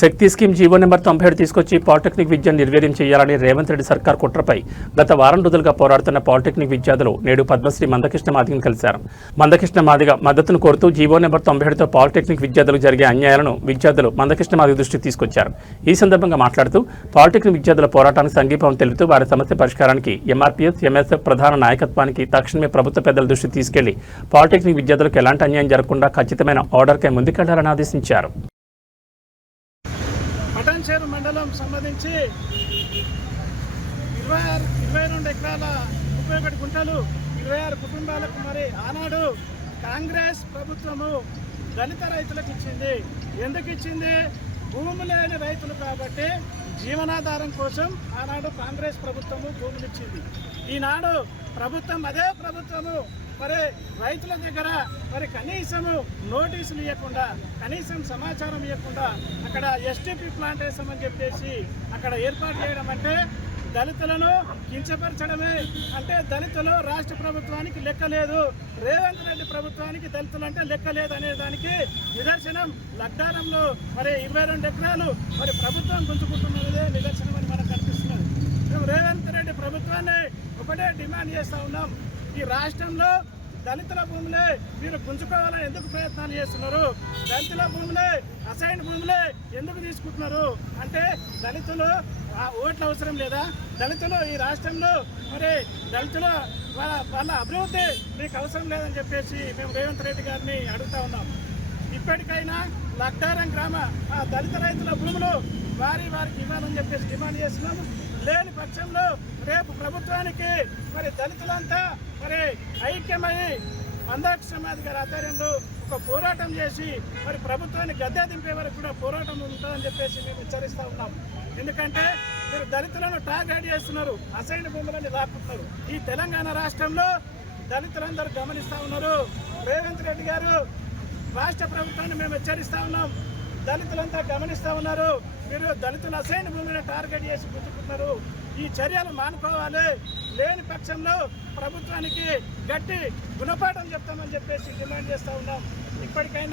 శక్తి scheme GO number 97 తీసుకొచ్చి polytechnic విద్యను నిర్వీర్యం చేయాలని రేవంత్ రెడ్డి సర్కార్ కుట్రపై గత వారం రోజులుగా పోరాడుతున్న పాలిటెక్నిక్ విద్యార్థులు నేడు పద్మశ్రీ మందకృష్ణ మాదిగను కలిశారు. మందకృష్ణ మాదిగ మద్దతును కోరుతూ జీవో నెంబర్ 97తో పాలిటెక్నిక్ విద్యార్థులకు జరిగే అన్యాయాలను విద్యార్థులు మందకృష్ణ మాదిగ దృష్టికి తీసుకొచ్చారు. ఈ సందర్భంగా మాట్లాడుతూ పాలిటెక్నిక్ విద్యార్థుల పోరాటానికి సంఘీభావం తెలుపుతూ వారి సమస్య పరిష్కారానికి ఎంఆర్పీఎస్, ఎంఎస్ఎఫ్ ప్రధాన నాయకత్వానికి తక్షణమే ప్రభుత్వ పెద్దల దృష్టికి తీసుకెళ్లి పాలిటెక్నిక్ విద్యార్థులకు ఎలాంటి అన్యాయం జరగకుండా ఖచ్చితమైన ఆర్డర్కై ముందుకెళ్లాలని ఆదేశించారు. పటాన్చేరు మండలం సంబంధించి 22 ఎకరాల 31 గుంటలు 26 కుటుంబాలకు మరి ఆనాడు కాంగ్రెస్ ప్రభుత్వము దళిత రైతులకు ఇచ్చింది. ఎందుకు ఇచ్చింది? భూమి లేని రైతులు కాబట్టి జీవనాధారం కోసం ఆనాడు కాంగ్రెస్ ప్రభుత్వము భూములు ఇచ్చింది. ఈనాడు ప్రభుత్వం అదే ప్రభుత్వము మరి రైతుల దగ్గర మరి కనీసము నోటీసులు ఇవ్వకుండా, కనీసం సమాచారం ఇవ్వకుండా అక్కడ ఎస్టీపీ ప్లాంట్ వేసామని చెప్పేసి అక్కడ ఏర్పాటు చేయడం అంటే దళితులను కించపరచడమే. అంటే దళితులు రాష్ట్ర ప్రభుత్వానికి లెక్కలేదు, రేవంత్ రెడ్డి ప్రభుత్వానికి దళితులు అంటే లెక్కలేదు అనే దానికి నిదర్శనం లగ్డారంలో మరి 22 ఎకరాలు మరి ప్రభుత్వం గుంజుకుంటున్నదే నిదర్శనం అని మనకు కనిపిస్తున్నది. మేము రేవంత్ రెడ్డి ప్రభుత్వాన్ని ఒకటే డిమాండ్ చేస్తూ ఉన్నాం, ఈ రాష్ట్రంలో దళితుల భూములే మీరు గుంజుకోవాలని ఎందుకు ప్రయత్నాలు చేస్తున్నారు? దళితుల భూములే, అసైన్ భూములే ఎందుకు తీసుకుంటున్నారు? అంటే దళితులు ఓట్ల అవసరం లేదా? దళితులు ఈ రాష్ట్రంలో మరి దళితుల వాళ్ళ అభివృద్ధి మీకు అవసరం లేదని చెప్పేసి మేము రేవంత్ రెడ్డి గారిని అడుగుతా ఉన్నాం. ఇప్పటికైనా లగ్డారం గ్రామ దళిత రైతుల భూములు వారికి ఇవ్వాలని చెప్పేసి డిమాండ్ చేస్తున్నాము. లేని పక్షంలో రేపు ప్రభుత్వానికి మరి దళితులంతా మరి ఐక్యమై మందకృష్ణ మాదిగ గారి ఆధ్వర్యంలో ఒక పోరాటం చేసి మరి ప్రభుత్వాన్ని గద్దె దింపే వరకు కూడా పోరాటం ఉంటుందని చెప్పేసి మేము హెచ్చరిస్తూ ఉన్నాం. ఎందుకంటే మీరు దళితులను టార్గెట్ చేస్తున్నారు, అసైన్ భూములని లాక్కుంటున్నారు. ఈ తెలంగాణ రాష్ట్రంలో దళితులందరూ గమనిస్తూ ఉన్నారు. రేవంత్ రెడ్డి గారు రాష్ట్ర ప్రభుత్వాన్ని మేము హెచ్చరిస్తూ ఉన్నాం, దళితులంతా గమనిస్తూ ఉన్నారు. మీరు దళితుల అసైన్ భూమిని టార్గెట్ చేసి గుర్తుకుంటున్నారు. ఈ చర్యలు మానుకోవాలి. లేని పక్షంలో ప్రభుత్వానికి గట్టి గుణపాఠం చెప్తామని చెప్పేసి డిమాండ్ చేస్తూ ఉన్నాం. ఇప్పటికైనా